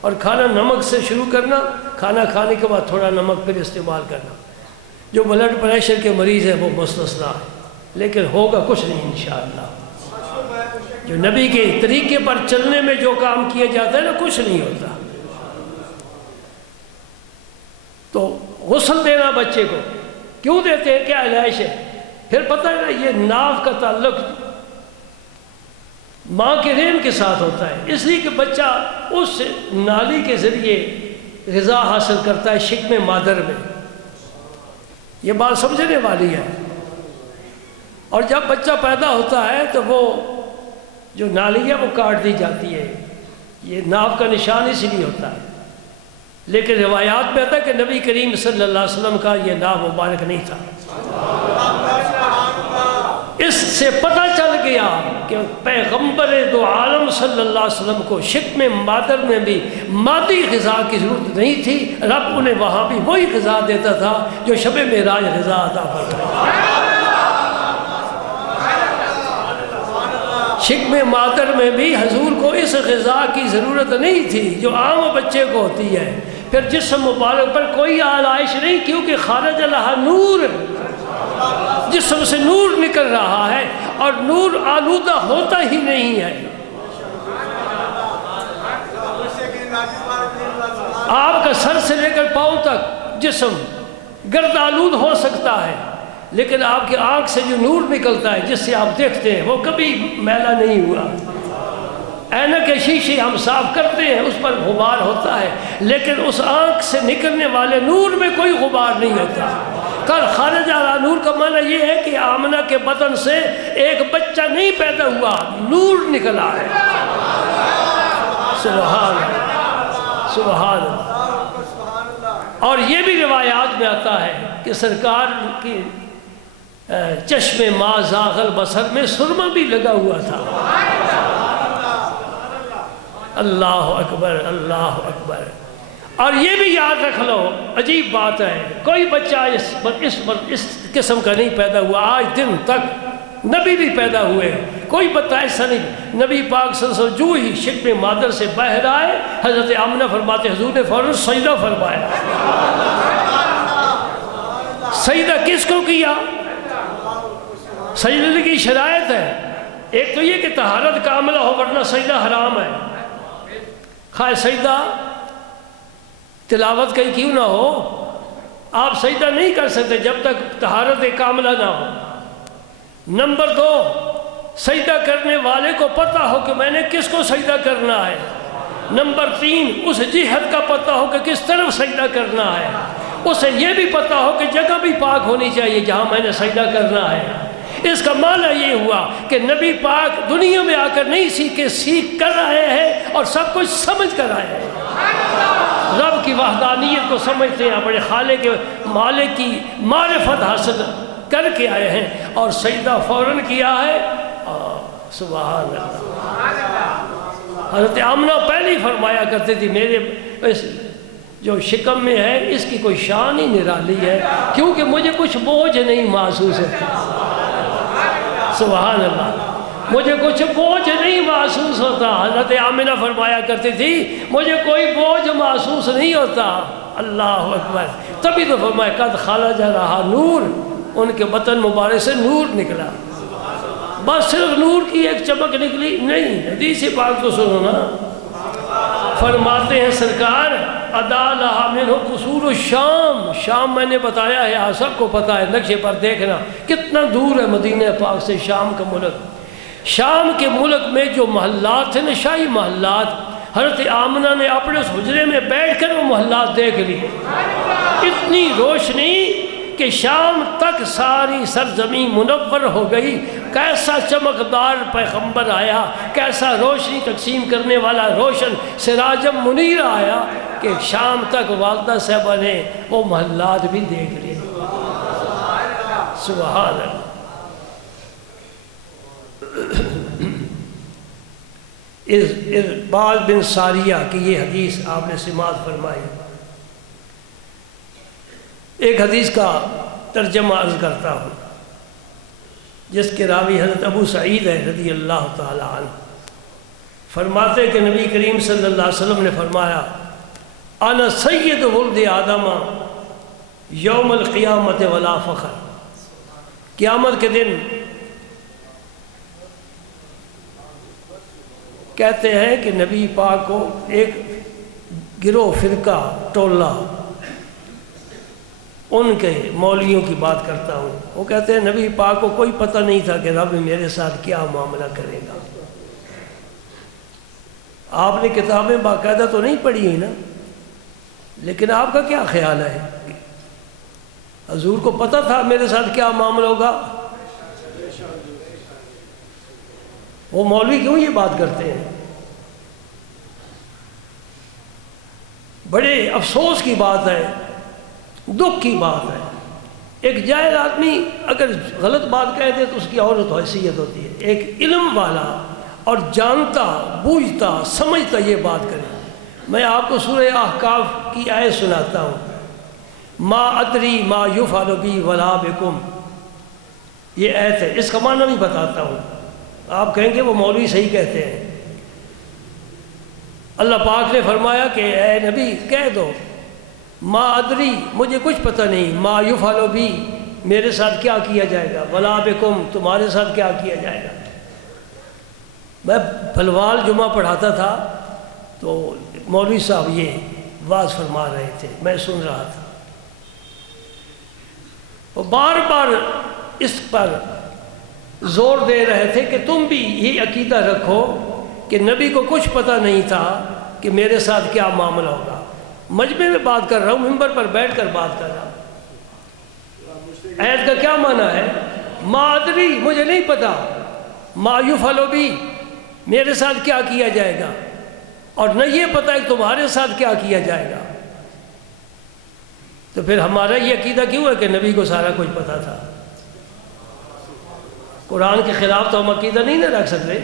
اور کھانا نمک سے شروع کرنا، کھانا کھانے کے بعد تھوڑا نمک پھر استعمال کرنا۔ جو بلڈ پریشر کے مریض ہیں وہ مستثنا ہے، لیکن ہوگا کچھ نہیں انشاءاللہ۔ جو نبی کے طریقے پر چلنے میں جو کام کیا جاتا ہے نا، کچھ نہیں ہوتا۔ تو غسل دینا بچے کو کیوں دیتے ہیں؟ کیا علاج ہے؟ پھر پتہ ہے نا، یہ ناف کا تعلق ماں کے رحم کے ساتھ ہوتا ہے، اس لیے کہ بچہ اس نالی کے ذریعے غذا حاصل کرتا ہے شکم مادر میں۔ یہ بات سمجھنے والی ہے۔ اور جب بچہ پیدا ہوتا ہے تو وہ جو نالی ہے وہ کاٹ دی جاتی ہے، یہ ناف کا نشان اس لیے ہوتا ہے۔ لیکن روایات میں آتا ہے کہ نبی کریم صلی اللہ علیہ وسلم کا یہ ناف مبارک نہیں تھا۔ اس سے پتہ چل گیا کہ پیغمبر دو عالم صلی اللہ علیہ وسلم کو شکم مادر میں بھی مادی غذا کی ضرورت نہیں تھی، رب انہیں وہاں بھی وہی غذا دیتا تھا جو شب معراج غذا عطا فرمایا۔ شکم مادر میں بھی حضور کو اس غذا کی ضرورت نہیں تھی جو عام بچے کو ہوتی ہے۔ پھر جسم مبارک پر کوئی آلائش نہیں، کیونکہ خارج لہا نور، جسم سے نور نکل رہا ہے، اور نور آلودہ ہوتا ہی نہیں ہے۔ آپ کا سر سے لے کر پاؤں تک جسم گرد آلود ہو سکتا ہے، لیکن آپ کی آنکھ سے جو نور نکلتا ہے جس سے آپ دیکھتے ہیں وہ کبھی میلا نہیں ہوا۔ اینک کے شیشے ہم صاف کرتے ہیں، اس پر غبار ہوتا ہے، لیکن اس آنکھ سے نکلنے والے نور میں کوئی غبار نہیں ہوتا۔ کل خارج علی نور کا معنی یہ ہے کہ آمنہ کے بدن سے ایک بچہ نہیں پیدا ہوا، نور نکلا ہے۔ سبحان اللہ، سبحان اللہ۔ اور یہ بھی روایات میں آتا ہے کہ سرکار کی چشم ما زاغ البصر میں سرما بھی لگا ہوا تھا۔ اللہ اکبر، اللہ اکبر۔ اور یہ بھی یاد رکھ لو، عجیب بات ہے، کوئی بچہ اس قسم کا نہیں پیدا ہوا آج دن تک، نبی بھی پیدا ہوئے، کوئی بتا ایسا نہیں۔ نبی پاک صلی اللہ علیہ وسلم جو ہی شکم مادر سے باہر آئے، حضرت آمنہ فرماتے حضور نے فوراً سجدہ فرمایا۔ سجدہ کس کو کیا؟ سجدے کی شرائط ہے، ایک تو یہ کہ طہارت کاملہ ہو، ورنہ سجدہ حرام ہے۔ خواہ سجدہ تلاوت کہیں کیوں نہ ہو، آپ سجدہ نہیں کر سکتے جب تک طہارت کاملہ نہ ہو۔ نمبر 2، سجدہ کرنے والے کو پتہ ہو کہ میں نے کس کو سجدہ کرنا ہے۔ نمبر 3، اس جہت کا پتہ ہو کہ کس طرف سجدہ کرنا ہے۔ اسے یہ بھی پتہ ہو کہ جگہ بھی پاک ہونی چاہیے جہاں میں نے سجدہ کرنا ہے۔ اس کا معنی یہ ہوا کہ نبی پاک دنیا میں آ کر نہیں سیکھ کر رہے ہیں اور سب کچھ سمجھ کر آئے ہیں۔ رب کی وحدانیت کو سمجھتے ہیں، بڑے خالق کے مالک کی معرفت حاصل کر کے آئے ہیں، اور سجدہ فوراً کیا ہے۔ سبحان اللہ۔ حضرت آمنہ پہلے فرمایا کرتے تھی میرے جو شکم میں ہے اس کی کوئی شان ہی نرالی ہے، کیونکہ مجھے کچھ بوجھ نہیں محسوس ہوتا۔ سبحان اللہ، مجھے کچھ بوجھ نہیں محسوس ہوتا۔ حضرت آمنہ فرمایا کرتی تھی مجھے کوئی بوجھ محسوس نہیں ہوتا۔ اللہ اکبر۔ تبھی تو فرمایا قد خالج رہا نور، ان کے بطن مبارک سے نور نکلا۔ بس صرف نور کی ایک چمک نکلی نہیں، حدیث پاک تو سنو نا، فرماتے ہیں سرکار ادا لہا منہ قصور الشام، شام میں نے بتایا ہے، آپ سب کو پتہ ہے، نقشے پر دیکھنا کتنا دور ہے مدینہ پاک سے شام کا ملک۔ شام کے ملک میں جو محلات تھے نا، شاہی محلات، حضرت آمنہ نے اپنے اس حجرے میں بیٹھ کر وہ محلات دیکھ لی۔ اتنی روشنی کہ شام تک ساری سرزمین منور ہو گئی۔ کیسا چمکدار پیغمبر آیا، کیسا روشنی تقسیم کرنے والا روشن سراجم منیر آیا کہ شام تک والدہ صاحبہ نے وہ محلات بھی دیکھ لیے۔ سبحان اللہ۔ ارباز بن ساریہ کی یہ حدیث آپ نے سماعت فرمائی۔ ایک حدیث کا ترجمہ عرض کرتا ہوں جس کے راوی حضرت ابو سعید ہے رضی اللہ تعالی عنہ۔ فرماتے کہ نبی کریم صلی اللہ علیہ وسلم نے فرمایا انا سید ولد آدم یوم القیامت ولا فخر، قیامت کے دن کہتے ہیں کہ نبی پاک کو ایک گروہ، فرقہ، ٹولہ، ان کے مولویوں کی بات کرتا ہوں، وہ کہتے ہیں نبی پاک کو کوئی پتہ نہیں تھا کہ رب میرے ساتھ کیا معاملہ کرے گا۔ آپ نے کتابیں باقاعدہ تو نہیں پڑھی ہیں نا، لیکن آپ کا کیا خیال ہے؟ حضور کو پتہ تھا میرے ساتھ کیا معاملہ ہوگا؟ وہ مولوی کیوں یہ بات کرتے ہیں؟ بڑے افسوس کی بات ہے، دکھ کی بات ہے۔ ایک جاہل آدمی اگر غلط بات کہہ دے تو اس کی عورت حیثیت ہوتی ہے، ایک علم والا اور جانتا، بوجھتا، سمجھتا یہ بات کرے۔ میں آپ کو سورہ احقاف کی آیت سناتا ہوں، ما ادری ما یفعل بی ولا بکم، یہ آیت ہے، اس کا معنی بھی بتاتا ہوں۔ آپ کہیں گے وہ مولوی صحیح کہتے ہیں۔ اللہ پاک نے فرمایا کہ اے نبی کہہ دو ما ادری، مجھے کچھ پتہ نہیں، ما یفعل بی، میرے ساتھ کیا کیا جائے گا، ولا بکم، تمہارے ساتھ کیا کیا جائے گا۔ میں پھلوال جمعہ پڑھاتا تھا تو مولوی صاحب یہ واز فرما رہے تھے، میں سن رہا تھا، وہ بار بار اس پر زور دے رہے تھے کہ تم بھی یہ عقیدہ رکھو کہ نبی کو کچھ پتہ نہیں تھا کہ میرے ساتھ کیا معاملہ ہوگا۔ مجمع میں بات کر رہا ہوں، ممبر پر بیٹھ کر بات کر رہا ہوں۔ آیت کا کیا معنی ہے؟ ما ادری، مجھے نہیں پتا، ما یفعل بی، میرے ساتھ کیا کیا جائے گا، اور نہ یہ پتہ ہے کہ تمہارے ساتھ کیا کیا جائے گا۔ تو پھر ہمارا یہ عقیدہ کیوں ہے کہ نبی کو سارا کچھ پتہ تھا؟ قرآن کے خلاف تو ہم عقیدہ نہیں نہ رکھ سکتے،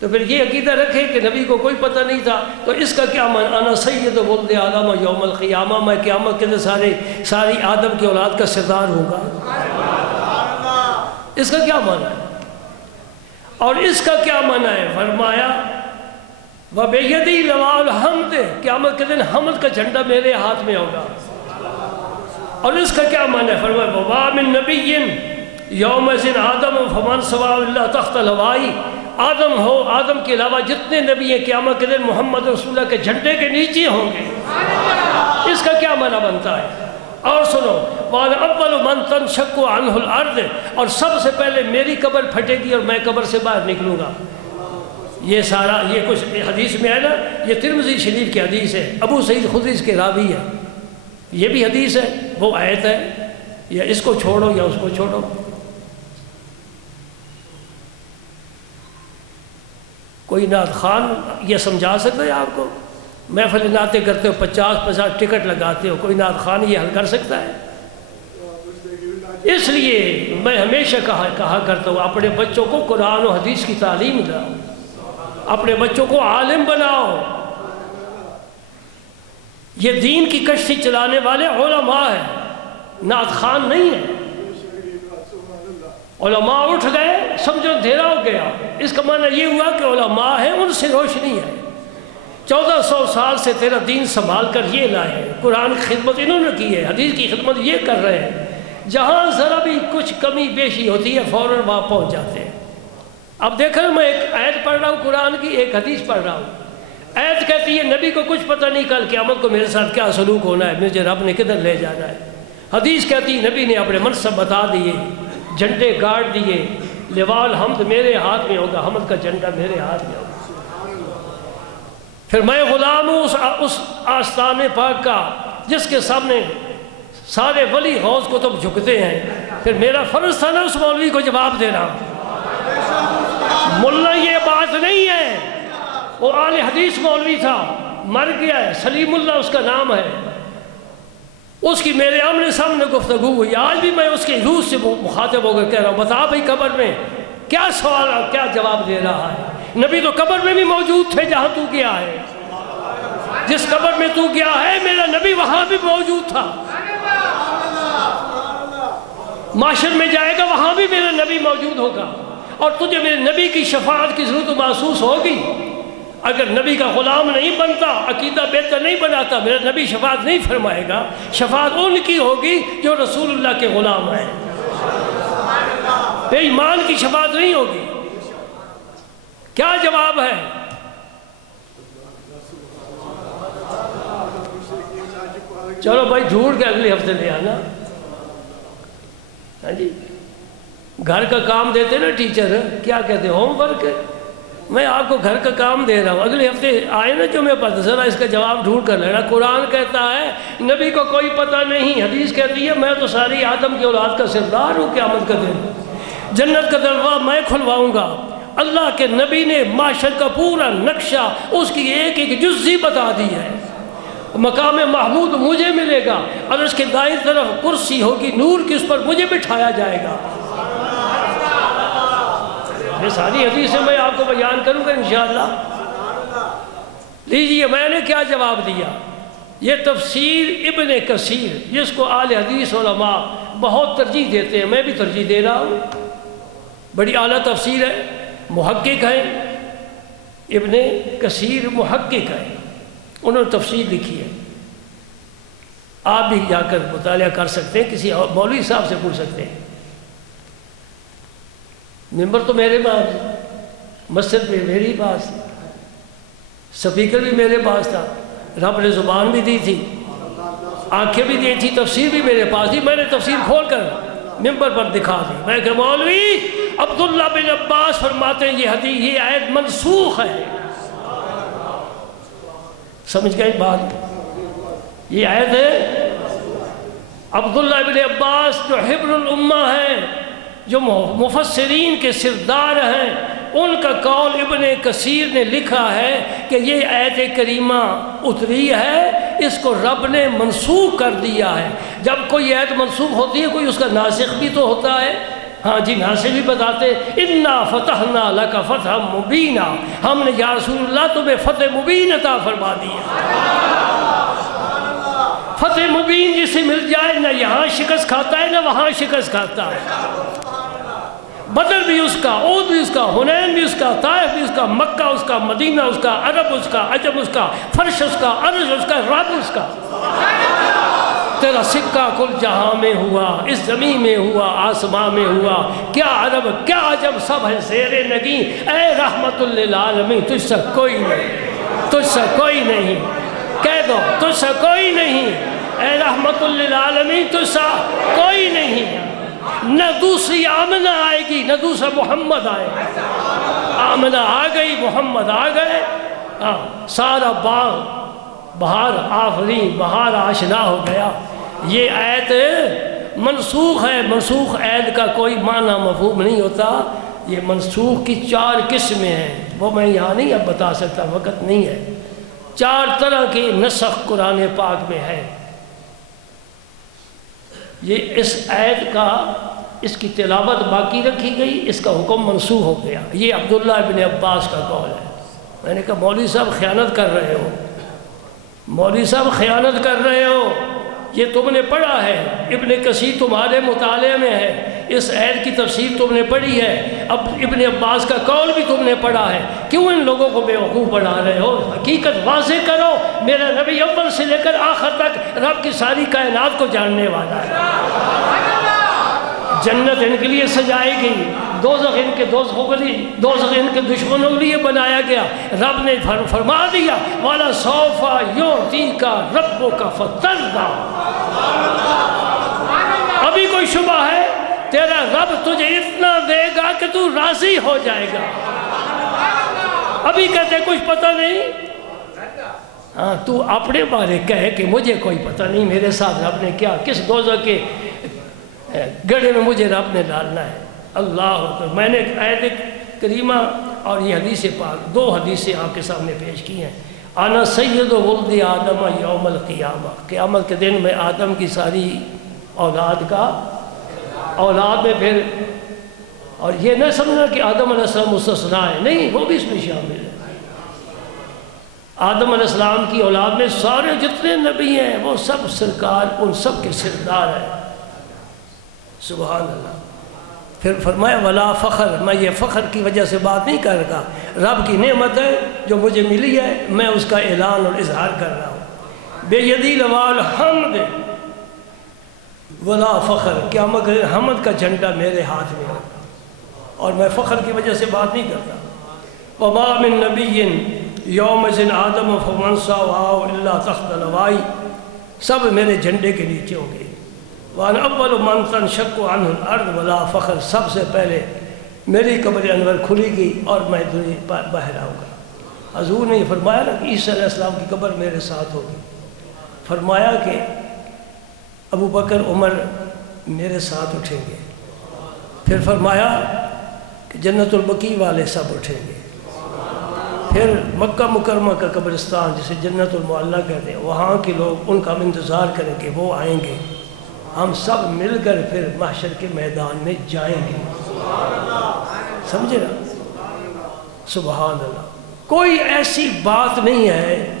تو پھر یہ عقیدہ رکھے کہ نبی کو کوئی پتہ نہیں تھا، تو اس کا کیا معنی؟ انا سید ولد آدم یوم القیامہ، میں قیامت کے دن ساری آدم کی اولاد کا سردار ہوں گا۔ اس کا کیا معنی ہے؟ اور اس کا کیا معنی ہے؟ فرمایا وَبِيَدِي لَوَاءُ الْحَمْدِ، قیامت کے دن حمد کا جھنڈا میرے ہاتھ میں ہوگا۔ اور اس کا کیا معنی ہے؟ فرمایا وَمَا مِن نَبِيٍّ یومئذ آدم فمن سوى اللہ تحت لوائی، آدم ہو، آدم کے علاوہ جتنے نبی ہیں قیامت کے دن محمد رسول اللہ کے جھنڈے کے نیچے ہوں گے۔ اس کا کیا معنی بنتا ہے؟ اور سنو وَأَنَا أَوَّلُ مَنْ تَنشَقُّ عَنْهُ الْأَرْضِ، اور سب سے پہلے میری قبر پھٹے گی اور میں قبر سے باہر نکلوں گا۔ یہ سارا یہ کچھ حدیث میں ہے نا، یہ ترمذی شریف کی حدیث ہے، ابو سعید خدری اس کے راوی ہے، یہ بھی حدیث ہے، وہ آیت ہے، یا اس کو چھوڑو یا اس کو چھوڑو۔ کوئی نعت خان یہ سمجھا سکتا ہے آپ کو؟ محفل نعتیں کرتے ہو، 50 ٹکٹ لگاتے ہو، کوئی نعت خان یہ حل کر سکتا ہے؟ اس لیے میں ہمیشہ کہا کرتا ہوں اپنے بچوں کو قرآن و حدیث کی تعلیم دلاؤ، اپنے بچوں کو عالم بناؤ۔ یہ دین کی کشتی چلانے والے علماء ہیں، نعت خان نہیں ہے۔ علماء اٹھ گئے، سمجھو اندھیرا ہو گیا۔ اس کا معنی یہ ہوا کہ علماء ہیں، ان سے روشنی ہے۔ 1400 سال سے تیرا دین سنبھال کر یہ لائے ہیں، قرآن کی خدمت انہوں نے کی ہے، حدیث کی خدمت یہ کر رہے ہیں۔ جہاں ذرا بھی کچھ کمی بیشی ہوتی ہے فوراً وہاں پہنچ جاتے ہیں۔ اب دیکھیں میں ایک آیت پڑھ رہا ہوں قرآن کی، ایک حدیث پڑھ رہا ہوں۔ آیت کہتی ہے نبی کو کچھ پتہ نہیں کل قیامت کو میرے ساتھ کیا سلوک ہونا ہے، مجھے رب نے کدھر لے جانا ہے۔ حدیث کہتی ہے نبی نے اپنے منصب بتا دیے، جھنڈے گاڑ دیے، لواء الحمد میرے ہاتھ میں ہوگا، حمد کا جھنڈا میرے ہاتھ میں ہوگا۔ پھر میں غلام ہوں اس آستان پاک کا جس کے سامنے سارے ولی غوث کو تم جھکتے ہیں۔ پھر میرا فرض تھا نا اس مولوی کو جواب دینا۔ ملا یہ بات نہیں ہے، وہ اہل حدیث مولوی تھا، مر گیا ہے، سلیم اللہ اس کا نام ہے۔ اس کی میرے آمنے سامنے گفتگو ہوئی، آج بھی میں اس کی روح سے مخاطب ہو کر کہہ رہا ہوں، بتا بھائی قبر میں کیا سوال اور کیا جواب دے رہا ہے؟ نبی تو قبر میں بھی موجود تھے جہاں تو گیا ہے، جس قبر میں تو گیا ہے میرا نبی وہاں بھی موجود تھا، معاشر میں جائے گا وہاں بھی میرا نبی موجود ہوگا، اور تجھے میرے نبی کی شفاعت کی ضرورت محسوس ہوگی۔ اگر نبی کا غلام نہیں بنتا، عقیدہ بہتر نہیں بناتا، میرا نبی شفاعت نہیں فرمائے گا، شفاعت ان کی ہوگی جو رسول اللہ کے غلام ہیں، بے ایمان کی شفاعت نہیں ہوگی۔ کیا جواب ہے؟ چلو بھائی جھوٹ کے اگلے ہفتے لے آنا۔ ہاں جی، گھر کا کام دیتے نا ٹیچر، کیا کہتے ہیں، ہوم ورک۔ میں آپ کو گھر کا کام دے رہا ہوں، اگلے ہفتے آئے نا جو میرے پاس، ذرا اس کا جواب ڈھونڈ کر لینا۔ قرآن کہتا ہے نبی کو کوئی پتہ نہیں، حدیث کہتی ہے میں تو ساری آدم کی اولاد کا سردار ہوں قیامت کا دن، جنت کا دروازہ میں کھلواؤں گا۔ اللہ کے نبی نے معاشر کا پورا نقشہ، اس کی ایک ایک جزی بتا دی ہے۔ مقام محمود مجھے ملے گا، اور اس کے دائیں طرف کرسی ہوگی نور کی، اس پر مجھے بٹھایا جائے گا۔ یہ ساری حدیثیں میں آپ کو بیان کروں گا انشاءاللہ۔ لیجئے میں نے کیا جواب دیا۔ یہ تفسیر ابن کثیر، جس کو اہل حدیث علماء بہت ترجیح دیتے ہیں، میں بھی ترجیح دے رہا ہوں، بڑی اعلیٰ تفسیر ہے، محقق ہیں، ابن کثیر محقق ہیں، انہوں نے تفسیر لکھی ہے، آپ بھی جا کر مطالعہ کر سکتے ہیں، کسی مولوی صاحب سے پوچھ سکتے ہیں۔ ممبر تو میرے پاس، مسجد میں میری پاس، سپیکر بھی میرے پاس تھا، رب نے زبان بھی دی تھی، آنکھیں بھی دی تھی، تفسیر بھی میرے پاس تھی، میں نے تفسیر کھول کر ممبر پر دکھا دی۔ میں کہ مولوی عبداللہ بن عباس فرماتے ہیں یہ حدیث، یہ آیت منسوخ ہے۔ سمجھ گئے بات؟ یہ آیت ہے، عبداللہ بن عباس جو حبر الامہ ہیں، جو مفسرین کے سردار ہیں، ان کا قول ابن کثیر نے لکھا ہے کہ یہ آیت کریمہ اتری ہے، اس کو رب نے منسوخ کر دیا ہے۔ جب کوئی آیت منسوخ ہوتی ہے کوئی اس کا ناسخ بھی تو ہوتا ہے۔ ہاں جی، ناسخ بھی بتاتے، اِنَّا فَتَحْنَا لَكَ فَتْحًا مُبِينًا، ہم نے یا رسول اللہ تمہیں فتح مبین عطا فرما دیا۔ فتح مبین جسے مل جائے نہ یہاں شکست کھاتا ہے نہ وہاں شکست کھاتا ہے۔ بدر بھی اس کا، عود بھی اس کا، حنین بھی اس کا، طائف بھی اس کا، مکہ اس کا، مدینہ اس کا، عرب اس کا، عجم اس کا، فرش اس کا، عرش اس کا، رب اس کا۔ تیرا سکہ کل جہاں میں ہوا، اس زمین میں ہوا، آسمان میں ہوا، کیا عرب کیا عجم سب ہے زیر نگیں، اے رحمت للعالمین، تجھ سے کوئی نہیں، تجھ سے کوئی نہیں، کہہ دو تجھ سے کوئی نہیں، اے رحمت للعالمین، تجھ سے کوئی نہیں۔ نہ دوسری آمنہ آئے گی نہ دوسرا محمد آئے گا۔ آمنہ آ گئی، محمد آ گئے، سارا باغ بہار آفرین، بہار آشنا ہو گیا۔ یہ آیت منسوخ ہے۔ منسوخ آیت کا کوئی معنی مفہوم نہیں ہوتا۔ یہ منسوخ کی 4 قسمیں ہیں، وہ میں یہاں نہیں اب بتا سکتا، وقت نہیں ہے۔ 4 طرح کی نسخ قرآن پاک میں ہے۔ یہ اس آیت کا، اس کی تلاوت باقی رکھی گئی، اس کا حکم منسوخ ہو گیا۔ یہ عبداللہ ابن عباس کا قول ہے۔ میں نے کہا مولوی صاحب خیانت کر رہے ہو، مولوی صاحب خیانت کر رہے ہو، یہ تم نے پڑھا ہے، ابن کثیر تمہارے مطالعے میں ہے، اس آیت کی تفسیر تم نے پڑھی ہے، اب ابن عباس کا قول بھی تم نے پڑھا ہے، کیوں ان لوگوں کو بیوقوف بنا رہے ہو؟ حقیقت واضح کرو۔ میرا نبی اول سے لے کر آخر تک رب کی ساری کائنات کو جاننے والا ہے۔ جنت ان کے لیے سجائی گئی، دوزخ ان کے دوزخوں کے لیے، دوزخ ان کے دشمنوں کے لیے بنایا گیا۔ رب نے فرما دیا وَلَسَوْفَ يُعْطِيكَ رَبُّكَ فَتَرْضَىٰ۔ ابھی کوئی شبہ ہے؟ تیرا رب تجھے اتنا دے گا کہ تو راضی ہو جائے گا۔ ابھی کہتے کچھ پتہ نہیں، ہاں تو اپنے بارے کہے کہ مجھے کوئی پتہ نہیں میرے ساتھ رب نے کیا، کس دوزخ کے گڑھے میں مجھے رب نے ڈالنا ہے۔ اللہ اکبر۔ میں نے آیت کریمہ اور یہ حدیث پاک، 2 حدیثیں آپ کے سامنے پیش کی ہیں۔ انا سید ولد آدم یوم القیامہ، قیامت کے دن میں آدم کی ساری اولاد کا، اولاد میں پھر اور یہ نہ سمجھنا کہ آدم علیہ السلام مستثنا ہے، نہیں، وہ بھی اس میں شامل ہے۔ آدم علیہ السلام کی اولاد میں سارے جتنے نبی ہیں وہ سب سرکار ان سب کے سردار ہیں، سبحان اللہ۔ پھر فرمایا ولا فخر، میں یہ فخر کی وجہ سے بات نہیں کر رہا، رب کی نعمت ہے جو مجھے ملی ہے، میں اس کا اعلان اور اظہار کر رہا ہوں۔ بے یدی لوال حمد ولا فخر، قیامت حمد کا جھنڈا میرے ہاتھ میں ہے اور میں فخر کی وجہ سے بات نہیں کرتا۔ وما من نبی یومئذ آدم فمن سواہ الا تحت لوائی، سب میرے جھنڈے کے نیچے ہوں گے۔ وَأَنَا أَوَّلُ مَنْ تَنشَقُّ عَنْهُ الْأَرْضُ وَلَا فَخْرٍ، سب سے پہلے میری قبر انور کھلی گی اور میں دنیا باہر آؤں گا۔ حضور نے یہ فرمایا نا کہ عیسیٰ علیہ السلام کی قبر میرے ساتھ ہوگی، فرمایا کہ ابو بکر عمر میرے ساتھ اٹھیں گے، پھر فرمایا کہ جنت البقیع والے سب اٹھیں گے، پھر مکہ مکرمہ کا قبرستان جسے جنت المعلیٰ کہتے ہیں وہاں کے لوگ ان کا ہم انتظار کریں کہ وہ آئیں گے، ہم سب مل کر پھر محشر کے میدان میں جائیں گے، سمجھے نا؟ سبحان اللہ۔ کوئی ایسی بات نہیں ہے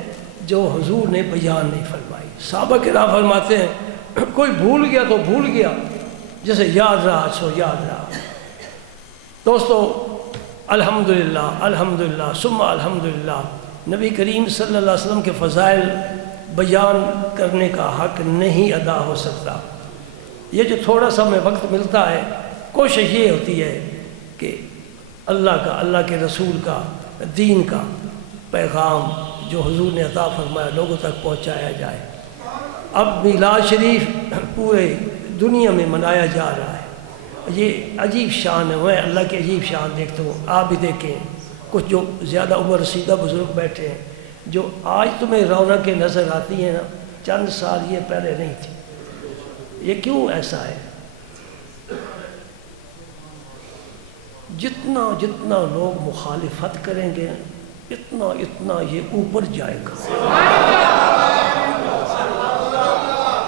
جو حضور نے بیان نہیں فرمائی۔ صحابہ کرام فرماتے ہیں کوئی بھول گیا تو بھول گیا، جیسے یاد رہا سو یاد رہا۔ دوستو الحمدللہ الحمدللہ ثم الحمدللہ، نبی کریم صلی اللہ علیہ وسلم کے فضائل بیان کرنے کا حق نہیں ادا ہو سکتا۔ یہ جو تھوڑا سا ہمیں وقت ملتا ہے، کوشش یہ ہوتی ہے کہ اللہ کا، اللہ کے رسول کا، دین کا پیغام جو حضور نے عطا فرمایا لوگوں تک پہنچایا جائے۔ اب میلاد شریف پورے دنیا میں منایا جا رہا ہے، یہ عجیب شان ہے، میں اللہ کی عجیب شان دیکھتا ہوں۔ آپ بھی دیکھیں، کچھ جو زیادہ عمر رسیدہ بزرگ بیٹھے ہیں، جو آج تمہیں رونقیں نظر آتی ہیں نا، چند سال یہ پہلے نہیں تھی۔ یہ کیوں ایسا ہے؟ جتنا جتنا لوگ مخالفت کریں گے اتنا اتنا یہ اوپر جائے گا۔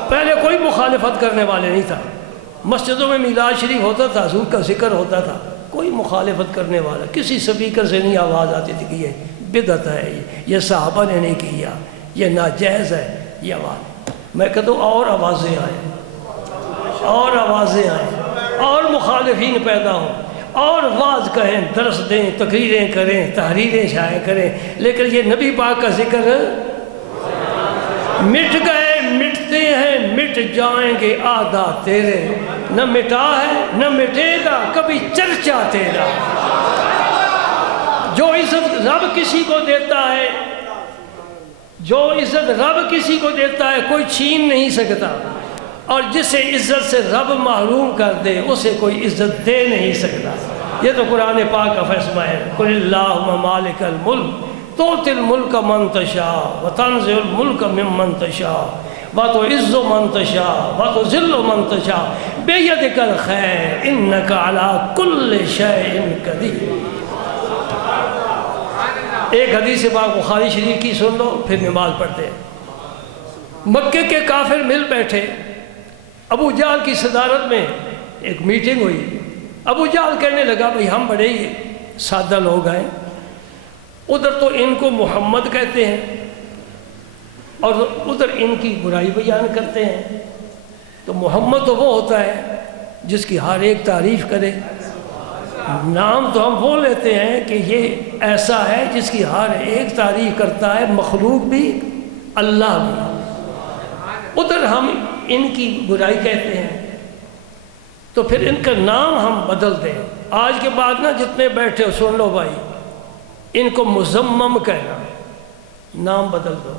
پہلے کوئی مخالفت کرنے والے نہیں تھا، مسجدوں میں میلاد شریف ہوتا تھا، حضور کا ذکر ہوتا تھا، کوئی مخالفت کرنے والا، کسی سپیکر سے نہیں آواز آتی تھی کہ یہ بدعت ہے، یہ صحابہ نے نہیں کیا، یہ ناجائز ہے، یہ آواز۔ میں کہتا ہوں اور آوازیں آئیں، اور آوازیں آئیں، اور مخالفین پیدا ہوں، اور واز کہیں، درس دیں، تقریریں کریں، تحریریں شائع کریں، لیکن یہ نبی پاک کا ذکر مٹ گئے، مٹتے ہیں، مٹ جائیں گے آدھا تیرے، نہ مٹا ہے نہ مٹے گا کبھی چرچا تیرا۔ جو عزت رب کسی کو دیتا ہے، جو عزت رب کسی کو دیتا ہے کوئی چھین نہیں سکتا، اور جسے عزت سے رب محروم کر دے اسے کوئی عزت دے نہیں سکتا۔ یہ تو قرآن پاک کا فیصلہ ہے، قل اللہم مالک الملک تؤتی الملک من تشاء وتنزع الملک ممن تشاء وتعز من تشاء وتذل من تشاء بیدک الخیر انک علی کل شیء قدیر۔ ایک حدیث پاک بخاری شریف کی سن لو پھر نماز پڑھتے ہیں۔ مکے کے کافر مل بیٹھے، ابو جہل کی صدارت میں ایک میٹنگ ہوئی۔ ابو جہل کہنے لگا بھئی ہم بڑے ہی سادہ لوگ ہیں، ادھر تو ان کو محمد کہتے ہیں اور ادھر ان کی برائی بیان کرتے ہیں، تو محمد تو وہ ہوتا ہے جس کی ہر ایک تعریف کرے، نام تو ہم وہ لیتے ہیں کہ یہ ایسا ہے جس کی ہر ایک تعریف کرتا ہے، مخلوق بھی اللہ بھی، ادھر ہم ان کی برائی کہتے ہیں، تو پھر ان کا نام ہم بدل دیں۔ آج کے بعد نا جتنے بیٹھے ہو سن لو بھائی، ان کو مزمم کہنا، نام بدل دو،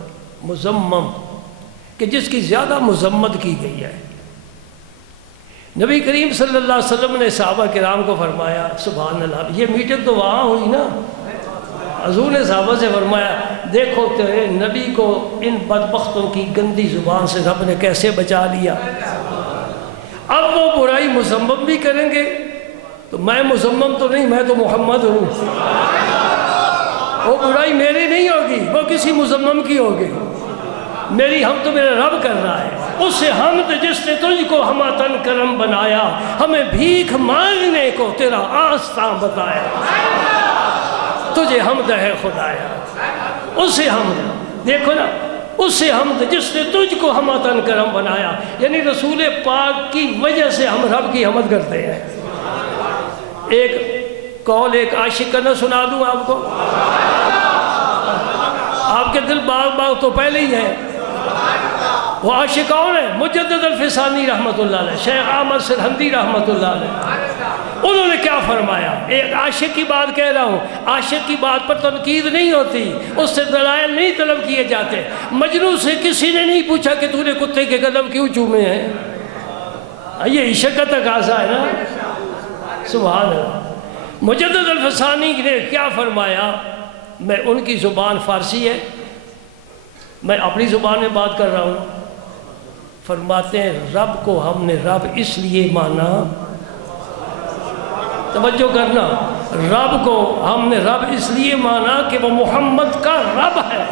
مزمم، کہ جس کی زیادہ مذمت کی گئی ہے۔ نبی کریم صلی اللہ علیہ وسلم نے صحابہ کرام کو فرمایا، سبحان اللہ، یہ میٹنگ تو وہاں ہوئی نا، حضور نے صحابہ سے فرمایا دیکھو تیرے نبی کو ان بدبختوں کی گندی زبان سے رب نے کیسے بچا لیا۔ اب وہ برائی مذمم بھی کریں گے تو میں مذمم تو نہیں، میں تو محمد ہوں، وہ برائی میری نہیں ہوگی، وہ کسی مذمم کی ہوگی۔ میری ہم تو میرا رب کر رہا ہے، اس سے حمد جس نے تجھ کو ہماتن کرم بنایا، ہمیں بھیک مانگنے کو تیرا آستاں بتایا، تجھے حمد ہے خدایا، اس سے حمد، دیکھو نا، اس سے حمد جس نے تجھ کو ہماتن کرم بنایا، یعنی رسول پاک کی وجہ سے ہم رب کی حمد کرتے ہیں۔ ایک قول ایک عاشق کا نہ سنا دوں آپ کو، آپ کے دل باغ باغ تو پہلے ہی ہے۔ وہ عاشق کون ہے؟ مجدد الفسانی رحمت اللہ علیہ، شیخ احمد سرہندی رحمت اللہ علیہ۔ انہوں نے کیا فرمایا؟ ایک عاشق کی بات کہہ رہا ہوں، عاشق کی بات پر تنقید نہیں ہوتی، اس سے دلائل نہیں طلب کیے جاتے۔ مجنون سے کسی نے نہیں پوچھا کہ تو نے کتے کے قدم کیوں چومے ہیں، یہ عشق کا تقاضا ہے نا، سبحان اللہ۔ مجدد الفسانی نے کیا فرمایا؟ میں ان کی زبان فارسی ہے، میں اپنی زبان میں بات کر رہا ہوں۔ فرماتے ہیں رب کو ہم نے رب اس لیے مانا، توجہ کرنا، رب کو ہم نے رب اس لیے مانا کہ وہ محمد کا رب ہے۔